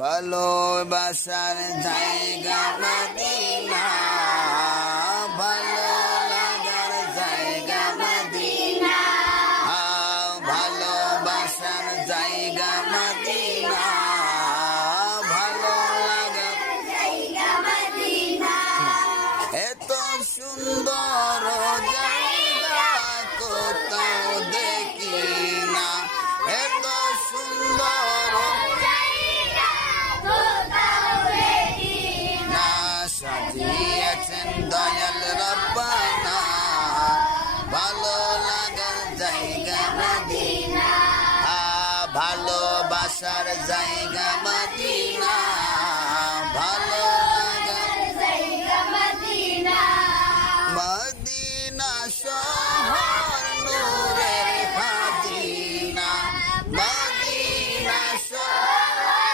ভালোবাসার জায়গা মদিনা, ভালো লাগার জায়গা মদিনা, ভালোবাসার জায়গা মদিনা, ভালো লাগার জায়গা মদিনা। এত সুন্দর জায়গা কোথাও দেখি না, এত সুন্দর জায়গা কোথাও দেখি না। সাজিয়েছেন দয়াল রব্বানা, ভালো লাগার জায়গা মদিনা, ভালোবাসার জায়গা মদিনা,